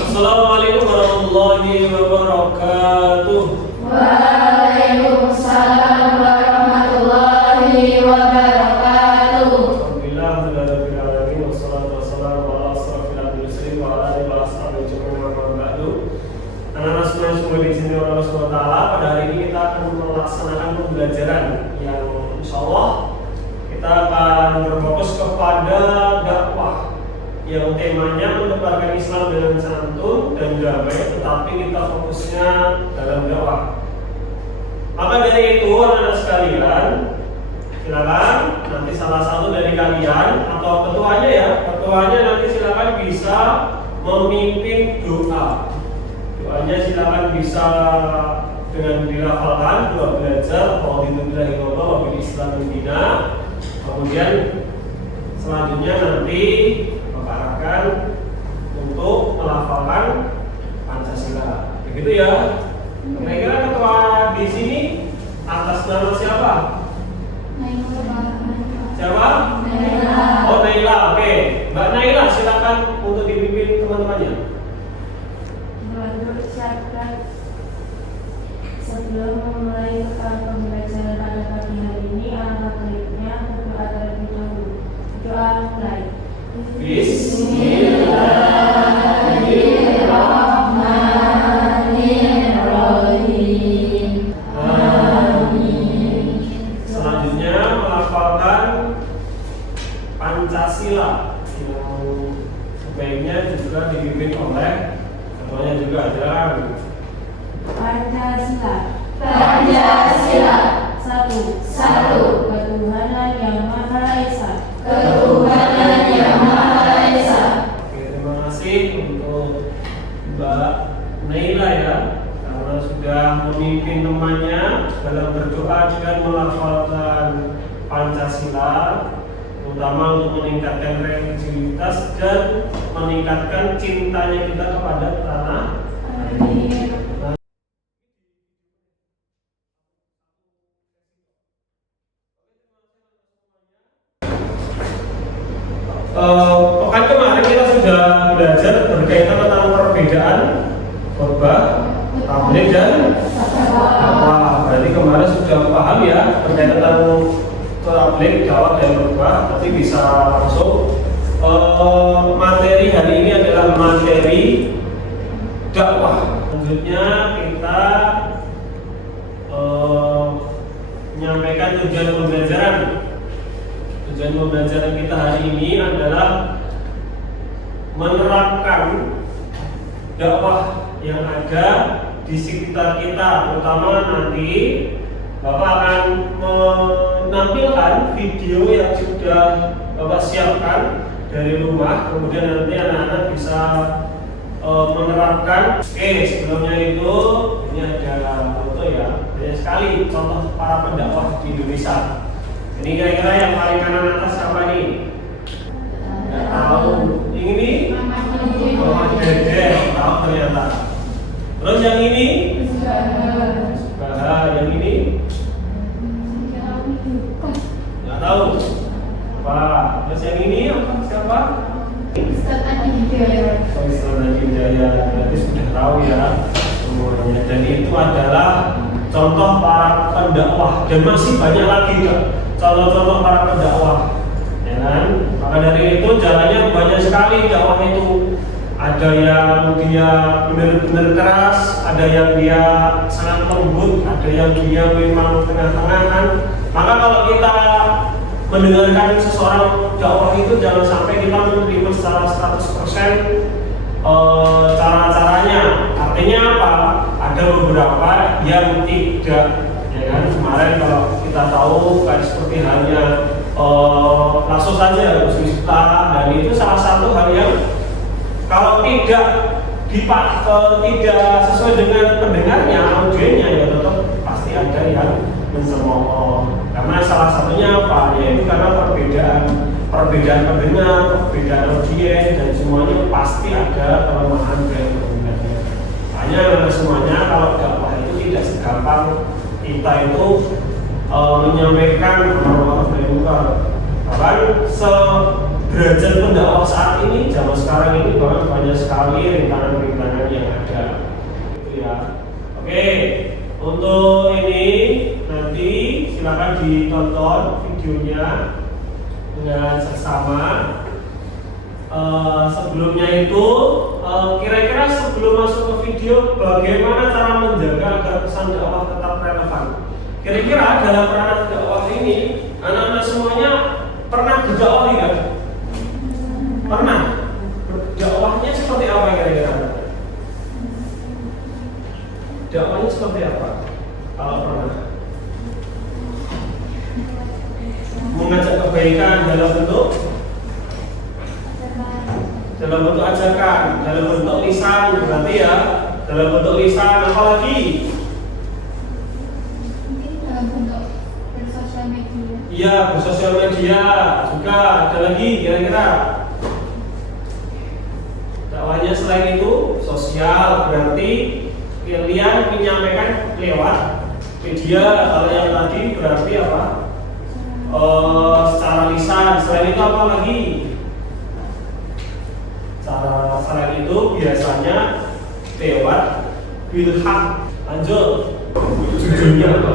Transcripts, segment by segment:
Assalamualaikum warahmatullahi wabarakatuh. Waalaikumsalam warahmatullahi wabarakatuh. Alhamdulillah, rabbil alamin, wassalatu wassalamu ala asrofil mursalin wa ala alihi wa sahbihi ajmain, amma ba'du. Anak-anak semua di sini Allah Subhanahu wa taala, pada hari ini kita akan melaksanakan pembelajaran yang insyaallah kita akan berfokus kepada dakwah yang temanya menebarkan Islam dengan santun dan damai, tetapi kita fokusnya dalam dakwah. Maka dari itu anak-anak sekalian, silakan nanti salah satu dari kalian atau ketuanya nanti silakan bisa memimpin doa. Doanya silakan bisa dengan dilafalkan, doa belajar Alhamdulillah wa bil Islam bina. Kemudian selanjutnya nanti arahkan untuk melafalkan Pancasila. Begitu ya. Kira-kira ketua di sini atas nama siapa? Siapa? Naila. Oh, Naila. Oke. Mbak Naila, silakan untuk dipimpin teman-temannya. Sebelum memulai pembelajaran pada pagi hari ini, alangkah baiknya berdoa terlebih dahulu. Doa mulai. Bismillahirrahmanirrahim. Amin. Selanjutnya melafalkan Pancasila yang sebaiknya juga dipimpin oleh ketuanya juga. Silakan. Pancasila. Pancasila. Satu. Ketuhanan yang Maha Esa. Ketuhanan yang Maha Esa. Oke, terima kasih untuk Mbak Naila ya, karena sudah memimpin temannya dalam berdoa dan melafalkan Pancasila, terutama untuk meningkatkan religiusitas dan meningkatkan cintanya kita kepada tanah. Amin. Pekan kemarin kita sudah belajar berkaitan tentang perbedaan khotbah, tabligh dan dakwah. Berarti kemarin sudah paham ya berkaitan tentang tabligh, dakwah dan khotbah. Nanti bisa langsung. Materi hari ini adalah materi dakwah. Selanjutnya kita menyampaikan tujuan pembelajaran. Tujuan pembelajaran kita hari ini adalah menerapkan dakwah yang ada di sekitar kita, terutama nanti Bapak akan menampilkan video yang sudah Bapak siapkan dari rumah, kemudian nanti anak-anak bisa menerapkan. Oke, sebelumnya itu ini ada foto ya, banyak sekali contoh para pendakwah di Indonesia. Ini kira-kira yang paling kanan atas siapa nih? Nggak tahu. Yang ini? Mama Dede. Tahu ternyata. Terus yang ini? Yang ini? Nggak tahu. Apa? Terus yang ini siapa? Ustaz Adi Hidayat. Ustaz Adi Hidayat. Berarti sudah tahu ya semuanya. Dan itu adalah contoh para pendakwah dan masih banyak lagi kan contoh-contoh para pendakwah, ya kan? Maka dari itu jalannya banyak sekali dakwah itu. Ada yang dia benar-benar keras, ada yang dia sangat lembut, ada yang dia memang tengah-tengahan. Maka kalau kita mendengarkan seseorang dakwah itu jangan sampai kita menerima secara 100% cara-caranya. Artinya apa? Ada beberapa yang tidak, ya kan? Kemarin kalau kita tahu kayak seperti halnya langsung saja harus Miftah, dan itu salah satu hal yang kalau tidak sesuai dengan pendengarnya, audionya, ya tetap pasti ada yang mencemooh. Karena salah satunya apa? Yaitu karena perbedaan pendengar, perbedaan audiens, dan semuanya pasti ada kelemahan dari pendengarnya. Hanya semuanya kalau dakwah itu tidak segampang kita itu menyampaikan amar ma'ruf nahi munkar. Bahkan sederajat pendakwah saat ini, zaman sekarang ini bahkan banyak sekali rintangan-rintangan yang ada. Gitu ya. Oke, untuk ini nanti silakan ditonton videonya dengan seksama. Sebelumnya itu kira-kira sebelum masuk ke video, bagaimana cara menjaga agar pesan dakwah tetap relevan? Kira-kira dalam ranah dakwah ini anak-anak semuanya pernah berdakwah tidak? Pernah. Dakwahnya seperti apa kira-kira? Dakwahnya seperti apa? Kalau pernah mengajak kebaikan dalam bentuk ajakan, dalam bentuk lisan, berarti ya dalam bentuk lisan, apalagi Mungkin dalam bentuk bersosial media. iya, bersosial media juga. Ada lagi kira-kira dakwahnya selain itu sosial, berarti kalian menyampaikan lewat media. Kalau yang tadi berarti apa? Secara lisan. Selain itu apa lagi? Selain itu biasanya lewat bilhaq. Lanjut. Judulnya apa?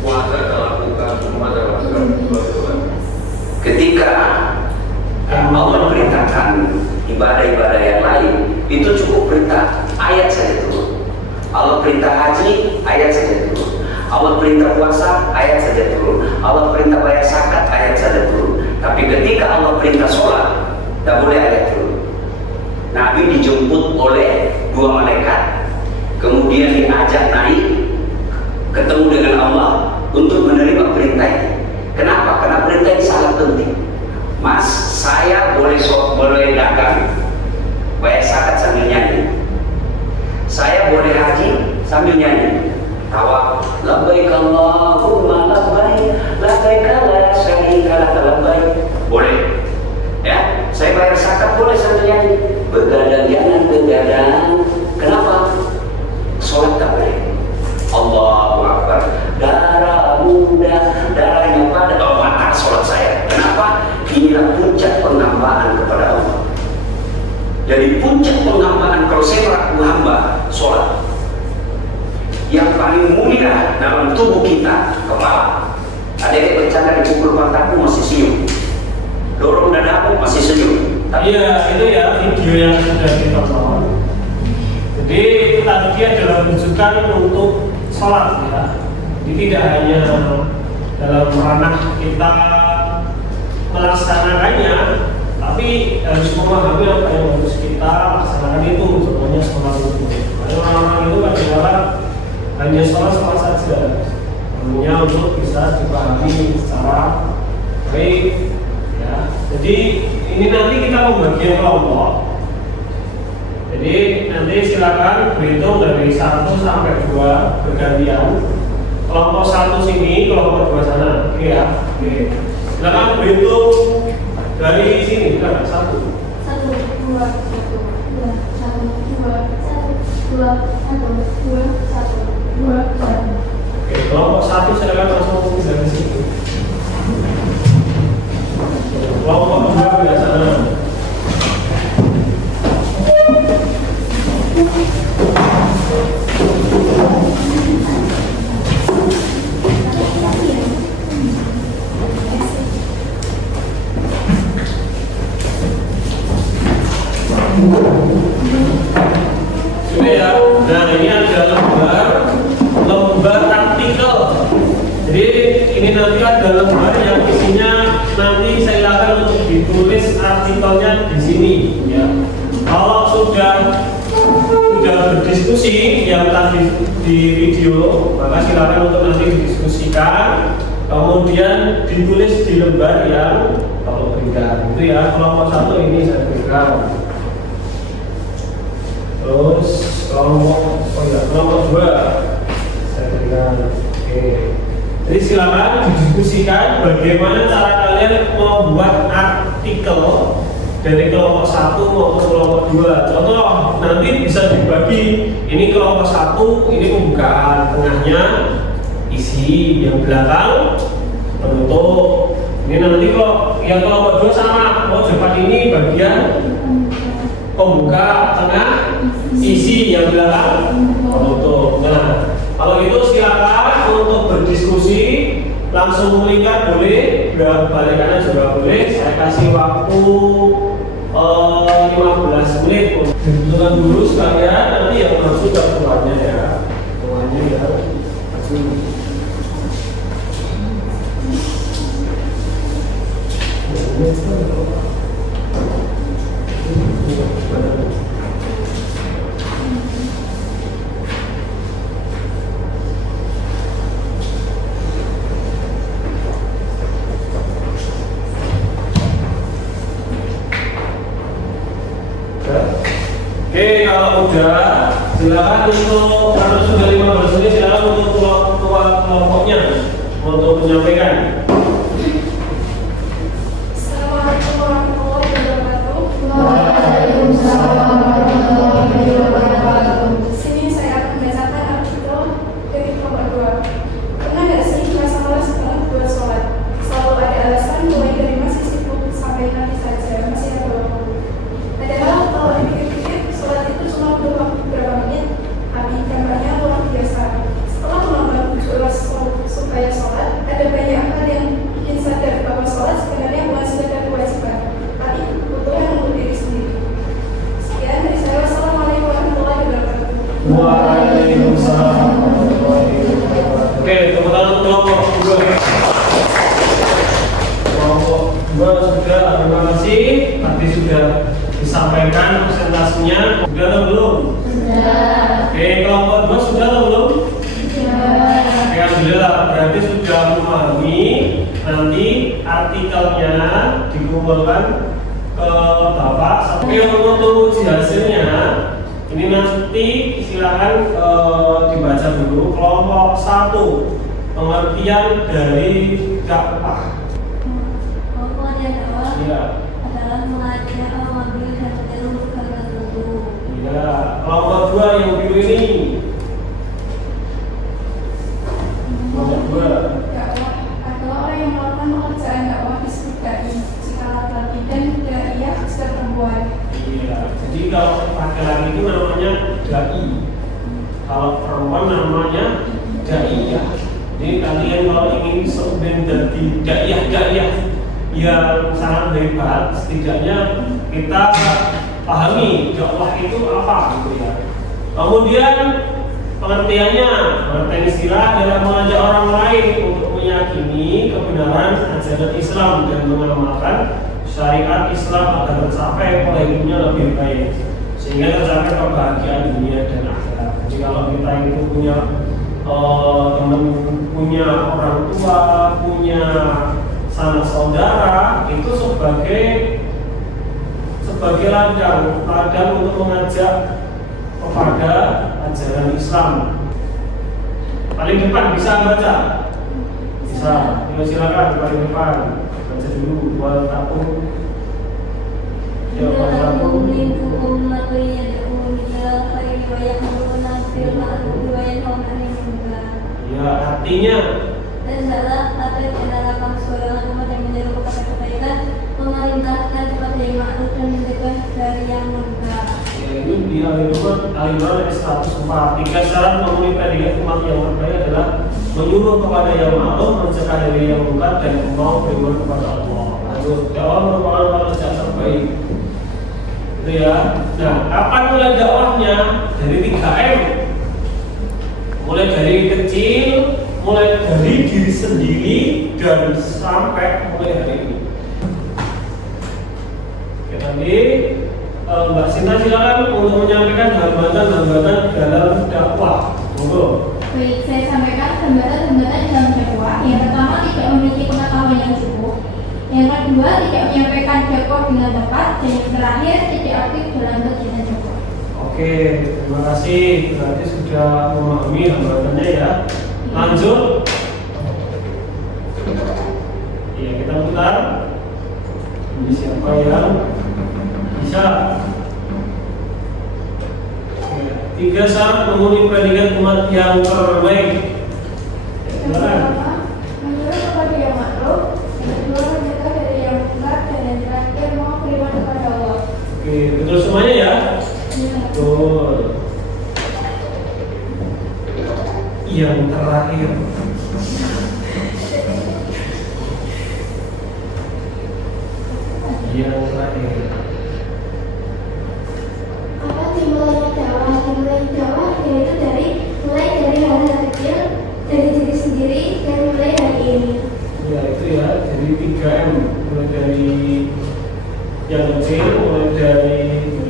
Puasa lakukan semua dalam Tuhan. Ketika Allah perintahkan ibadah-ibadah yang lain, itu cukup perintah ayat saja turun. Allah perintah haji, ayat saja turun. Allah perintah puasa, ayat saja turun. Allah perintah bayar zakat, ayat saja turun. Tapi ketika Allah perintah sholat, tak boleh ayat turun. Nabi dijemput oleh dua malaikat, kemudian diajak naik, ketemu dengan Allah untuk menerima perintah ini. Kenapa? Karena perintah ini sangat penting. Mas, saya boleh dagang, bayar zakat sambil nyanyi. Saya boleh haji sambil nyanyi. Tawaf, labbaik Allahumma labbaik, labbaik la syarika lak labbaik. Boleh. Ya, saya bayar zakat boleh sambil nyanyi. Begadang jangan begadang. Kenapa? Sholat tak boleh. Allahu Akbar. Darah muda, darahnya pada batal sholat saya. Kenapa? Inilah puncak pengambahan kepada Allah. Jadi puncak pengambahan kalau saya melakukan hamba sholat. Yang paling mulia dalam tubuh kita kepala. Ada yang bercanda dipukul mataku masih senyum, dorong dadaku masih senyum. Iya, itu ya video yang sudah ditonton. Jadi itu tadi adalah rujukan untuk sholat ya. Jadi tidak hanya dalam ranah kita melaksanakannya, tapi harus memahami apa yang harus kita laksanakan itu. Contohnya sholat itu. Orang-orang itu adalah hanya sholat saja. Hanya untuk bisa dipahami secara baik. Ya. Jadi ini nanti kita membagi kelompok. Jadi nanti silakan berhitung dari 1 sampai 2 bergantian. Kelompok 1 sini, kelompok 2 sana. Oke ya. Oke. Silakan berhitung dari sini. Silakan 1. 1, 2, 1, 2, 1, 2, 1, 2, 1, 2, 1. Oke, kelompok 1 silakan langsung dari sini. Kelompok 2 di sana. Ini ya, nah ini ada lembar artikel. Jadi ini nanti ada lembar yang isinya nanti saya akan untuk ditulis artikelnya di sini. Ya. Kalau sudah berdiskusi yang tadi di video, maka silakan untuk nanti didiskusikan. Kemudian ditulis di lembar yang kalau berikan. Itu ya kelompok 1 ini saya berikan. Terus kelompok 2 saya berikan. Oke. Jadi silakan didiskusikan bagaimana cara kalian membuat artikel dari kelompok 1 maupun kelompok 2. Contoh nanti bisa dibagi. Ini kelompok 1, ini pembukaan, tengahnya isi, yang belakang penutup. Ini nanti kalau yang kelompok 2 sama, oh depan ini bagian pembuka, tengah isi, yang belakang penutup. Nah, kalau itu silakan untuk berdiskusi, langsung melingkar boleh, balik kanan juga boleh. Saya kasih waktu 15 menit untuk tentukan dulu sekalian, nanti yang masuk ketuanya ya, ketuanya ya. Oke, kalau udah silakan untuk kalau sudah 15 menit silakan untuk kelompoknya untuk menyampaikan. Assalamualaikum warahmatullahi wabarakatuh. Waalaikumsalam warahmatullahi wabarakatuh. Di sini saya akan membacakan artikel dari kelompok 2. Pernah nggak sih merasa malas banget buat sholat? Selalu ada alasan mulai dari masih sibuk sampai nanti saja masih ada waktu. Padahal kalau dipikir-pikir sholat itu cuma butuh waktu beberapa menit, tapi dampaknya luar biasa. Setelah menambah 17 supaya sholat, ada banyak hal yang bikin sadar bahwa sholat sebenarnya bukan sekedar kewajiban, tapi kebutuhan untuk diri sendiri. Sekian dari saya. Wassalamualaikum warahmatullahi wabarakatuh. Waalaikumsalam warahmatullahi wabarakatuh. Oke, tepuk tangan untuk kelompok 2. Kelompok 2 sudah, terima kasih. Tadi sudah disampaikan presentasinya. Sudah atau belum? Sudah. Oke, kelompok 2 sudah atau belum? Sudah. Oke, alhamdulillah, berarti sudah memahami. Nanti artikelnya dikumpulkan ke Bapak. Oke, untuk uji hasilnya ini nanti silakan dibaca dulu. Kelompok 1, pengertian dari dakwah. Pengertian dakwah Ya. adalah mengajak mengambil dan menyeluruh hal tertentu. Ya, kelompok 2 yang biru ini. Kelompok 2. Dakwah adalah orang yang melakukan pekerjaan dakwah disebut dai. Jika laki-laki dan daiyah jika perempuan. Iya, jadi kalau laki-laki itu namanya dai, kalau perempuan namanya daiyah. Jadi kalian kalau ingin menjadi daiyah yang sangat hebat, setidaknya kita pahami dakwah itu apa gitu ya. Kemudian pengertiannya, pengertian istilah adalah mengajak orang lain untuk meyakini kebenaran ajaran Islam dan mengamalkan syariat Islam agar tercapai pola hidupnya lebih baik sehingga tercapai kebahagiaan dunia dan akhirat. Jadi kalau kita itu punya teman, punya orang tua, punya sanak saudara, itu sebagai ladang untuk mengajak kepada ajaran Islam. Paling depan bisa baca? Bisa. Ya, silakan paling depan. Baca dulu buat aku. Ya, buat aku. Ya, artinya Dan adalah apa yang adalah kamu sebagai umat yang menyeru kepada kebaikan, memerintahkan kepada yang ma'ruf dan mencegah dari yang munkar. yaitu di Al-Imran ayat 104. 3 syarat memenuhi predikat umat yang terbaik adalah menyuruh kepada yang ma'ruf, mencegah dari yang munkar, dan mau beriman kepada Allah. Lanjut, dakwah merupakan pekerjaan terbaik. Itu ya. Nah, kapan mulai dakwahnya? Dari 3M. Mulai dari kecil, mulai dari diri sendiri, dan sampai mulai hari ini. Oke, tadi Mbak Sinta silakan untuk menyampaikan hambatan-hambatan dalam dakwah. Monggo. Baik, saya sampaikan hambatan-hambatan dalam dakwah. Yang pertama, tidak memiliki pengetahuan yang cukup. Yang kedua, tidak menyampaikan dakwah dengan tepat. Dan yang terakhir, tidak aktif dalam kegiatan dakwah. Oke, terima kasih. Berarti sudah memahami hambatannya ya. Lanjut. Iya, kita putar. Ini siapa yang bisa? 3 syarat memenuhi predikat umat yang terbaik. pertama, menyuruh kepada yang makruf. Yang kedua, mencegah dari yang munkar. Dan yang terakhir, mau beriman kepada Allah. Oke, betul semuanya ya? Ya. Betul. Yang terakhir. Yang terakhir. Apa dimulainya dakwah? Dimulai dakwah yaitu mulai dari hal-hal kecil, dari diri sendiri, dan mulai hari ini. Ya itu ya, jadi 3M. Mulai dari yang kecil, mulai dari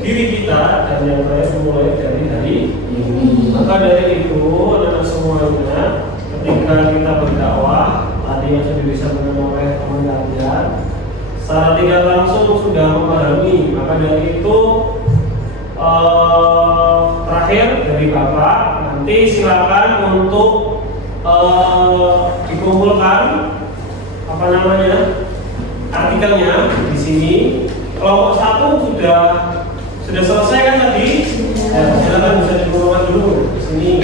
diri kita, dan yang terakhir mulai dari hari ini. Maka dari itu, anak-anak semuanya, ketika kita berdakwah, tadi yang sudah disampaikan oleh teman kalian, secara tidak langsung sudah memahami. Maka dari itu, terakhir dari Bapak, nanti silakan untuk dikumpulkan apa namanya artikelnya di sini. Kelompok 1 sudah selesai kan tadi? Ya, silakan bisa dikumpulkan dulu di sini.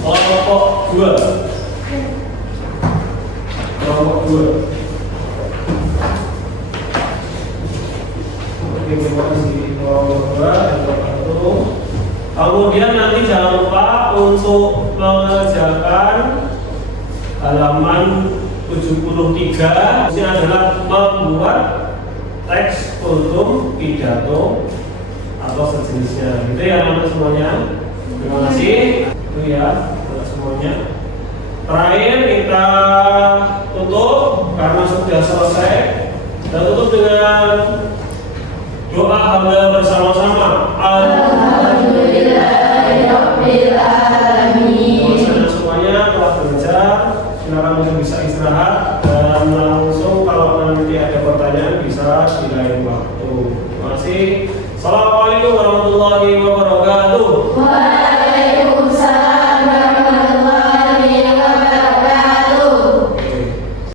Kelompok 2. Kelompok 2. Oke, terima kasih. Kelompok 2 dan kelompok 1. Kemudian nanti jangan lupa untuk mengerjakan halaman 73. Ini adalah membuat teks kultum, pidato atau sejenisnya. Gitu ya anak semuanya. Terima kasih. Itu ya anak semuanya. Terakhir kita tutup karena sudah selesai. Kita tutup dengan doa hamba bersama-sama. Alhamdulillahirabbil alamin. Semuanya telah belajar. Silakan untuk bisa istirahat dan langsung kalau nanti ada pertanyaan bisa di lain waktu. Terima kasih. Assalamualaikum warahmatullahi wabarakatuh.